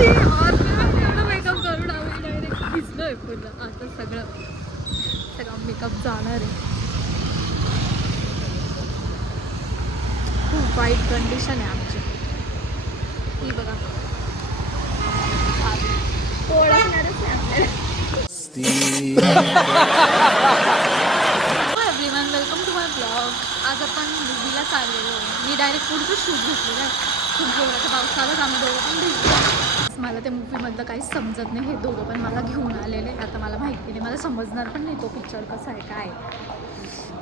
एवढं मेकअप करून आम्ही डायरेक्ट भिजलोय पूर्ण. आता सगळं मेकअप जाणार आहे. खूप वाईट कंडिशन आहे आमची. ही बघा ओळखणारच नाही आपल्याला. Everyone welcome to my blog. आज आपण मूवीला चाललेलो. मी डायरेक्ट पुढचं शूट घेतलेलं आहे. खूप जोराच्या पावसालाच आम्ही दोघं पण भिजलो. मला त्या मूवीमधलं काहीच समजत नाही. हे दोघं पण मला घेऊन आलेले. आता मला माहिती नाही, मला समजणार पण नाही तो पिक्चर कसा आहे काय.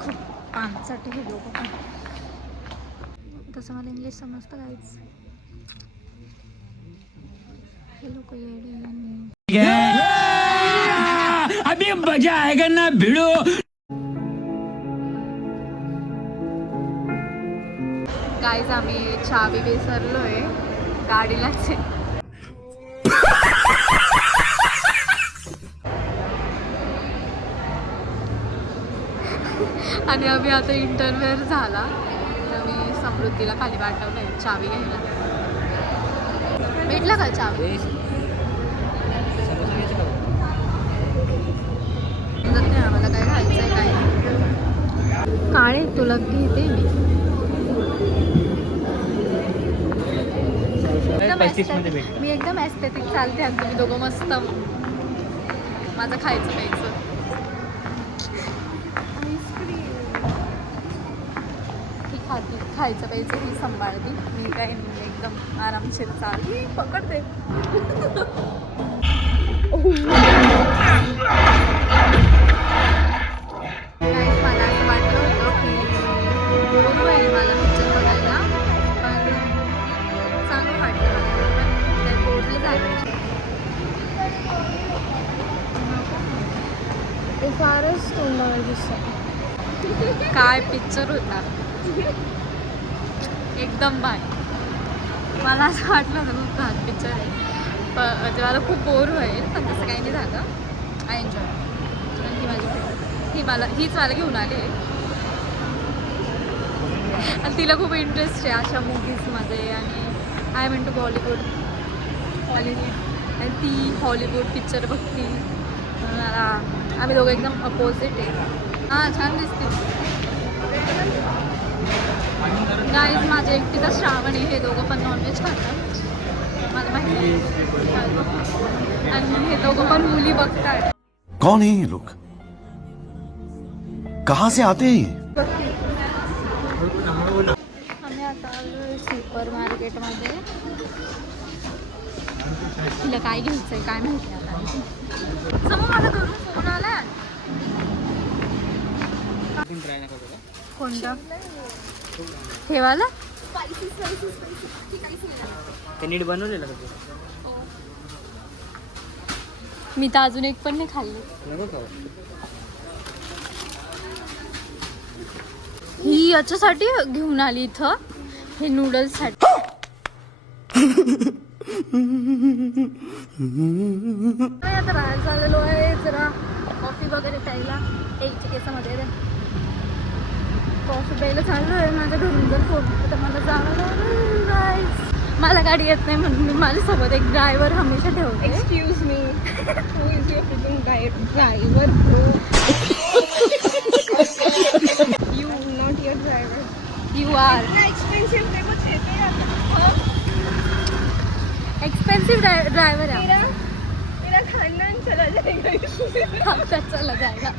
खूप पानसाठी हे दोघं पण. तसं मला इंग्लिश समजतं काहीच. हे लोक येडे. अभी मजा आएगा ना भिड़ो. गाईज आम्ही चावी विसरलोय गाडीलाच. आणि आम्ही आता इंटरव्ह्यू झाला तर मी समृद्धीला खाली पाठवलंय चावी घ्यायला. भेटला का चावी? समजत नाही आम्हाला काय खायचं आहे काय नाही. काळे तुला घेते मी एकदम एस्थेटिक चालते. आणि तुम्ही दोघं मस्त माझं खायचं प्यायचं. खायचं प्यायचं ही सांभाळती. मी काय एकदम आरामशीर चालली पकडते. मला असं वाटलं होतं की बोर होईल मला पिक्चर बघायला, पण चांगलं वाटलं मला. पण काही बोर नाही झालं. फारच तोंडावर दिसतं. काय पिक्चर होता एकदम भारी. मला असं वाटलं होतं खूप भारी पिक्चर आहे. म्हणजे मला खूप बोर होईल, पण तसं काही नाही झालं. I enjoy. ही माझी फ्रेंड हीच मला घेऊन आली आहे. आणि तिला खूप इंटरेस्ट आहे अशा मूवीजमध्ये. आणि आय एम इंटू बॉलिवूड आणि ती हॉलिवूड पिक्चर बघती. मला आम्ही दोघं एकदम अपोजिट आहे. हां छान दिसते. गाईज माझ्या एकटीचा श्रावण आहे. हे दोघं पण नॉनव्हेज खातात मला माहिती. आणि हे दोघं पण मुली बघतात. कौन है ये लोग? कहाँ से आते हैं? आम्ही आता आलो सुपर मार्केटमध्ये. तिला काय घ्यायचं आहे काय माहिती आता. समोर मला घरून फोन आला. कोणता ठेवायला? ते नीट बनवलेलं का? मी तर अजून एक पण नाही खाल्ली. ही याच्यासाठी घेऊन आली इथं, हे नूडल्ससाठी. आता बाहेर चाललेलो आहे जरा कॉफी वगैरे प्यायला. एक केसामध्ये कॉफी प्यायला चाललो आहे. माझ्या घरून जर फोन तर मला जावं लागेल. मला गाडी येत नाही म्हणून मी माझ्यासोबत एक ड्रायव्हर हमेशा ठेवते. Excuse me, who is your freaking driver bro? You not your driver. You are expensive देखो छेते हैं. एक्सपेंसिव ड्रायव्हर है. मेरा खानदान चला जाएगा. चला जाएगा.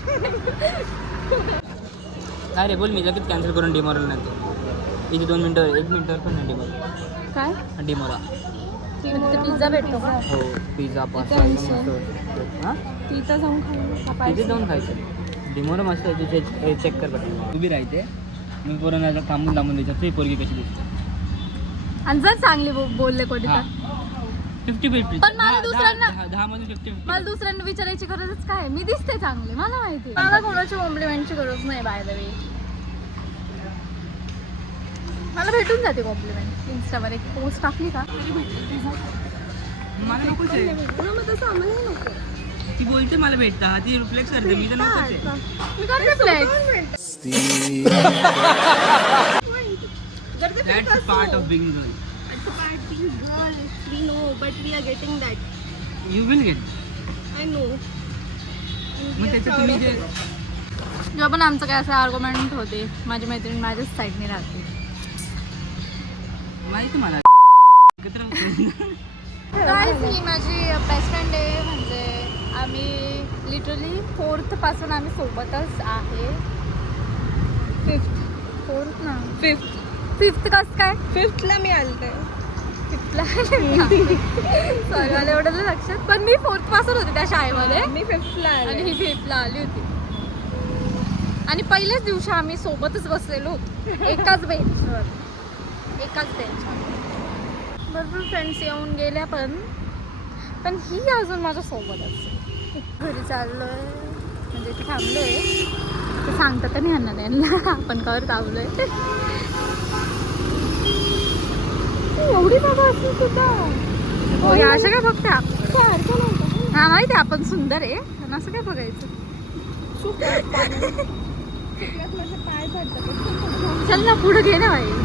काय रे बोल, मी लगेच कॅन्सल करून डिमोरल नंतर. इथे 2 मिनटं 1 मिनिटवर पण नाही डिमोरा. काय डिमोरा पिझ्झा भेटतो का? हो पिझ्झा पास्ता इथे मस्त. हां तिथं जाऊन खाऊ. तिथे जाऊन खायचं. डिमोरा मस्त आहे. तिथे चेक कर बघ. उभी राहते मग पोरांना थांबून विचारतो ही पोरगी कशी दिसते. आणि जर चांगली बोलले कोणी तर 50-50. पण मला दुसऱ्यांना 10 मध्ये 50-50. मला दुसऱ्यांना विचारायची गरजच काय. मी दिसते चांगले मला माहिती. मला कोणाची कॉम्प्लिमेंटची गरज नाही. बाय द वे मला भेटून जाते कॉम्प्लिमेंट. इंस्टावर एक पोस्ट टाकली का मला नकोच आहे. मग तसं आम्हाला नको. ती बोलते मला भेटता, ती रिफ्लेक्ट करते. मी तर नकोच आहे. मी करते फ्लेक्स. जर ते That's part of being girl. That's a party, girl. We know, but we are getting that. You will get. I know. मग त्याचं तुम्ही जे जेव्हा पण आमचं काय असं आर्ग्युमेंट होते माझी मैत्रीण माझ्याच साईडने राहते. माहिती मला एकत्र काय ही माझी बेस्ट फ्रेंड आहे. म्हणजे आम्ही लिटरली 4th पासून आम्ही सोबतच आहे. 4th ना 5th कसं काय 5th ला मी आलते. 5th ला सॉरी मला एवढं नाही लक्षात. पण मी 4th पासून होते त्या शाळेमध्ये मी 5th ला आणि आले. ही 5th ला आली होती. आणि पहिल्याच दिवशी आम्ही सोबतच बसलेलो होतो एकाच बेंचवर. भरपूर फ्रेंड्स येऊन गेल्या पण ही अजून माझ्या सोबतच. घरी चाललोय म्हणजे इथे थांबलोय. ते सांगता तर नाही यांना त्यांना आपण कवर थांबलोय. एवढी जागा असेल सुद्धा अशा काय बघता. हा माहिती आहे आपण सुंदर आहे आणि असं काय बघायचं. चल ना पुढे घे ना बाई.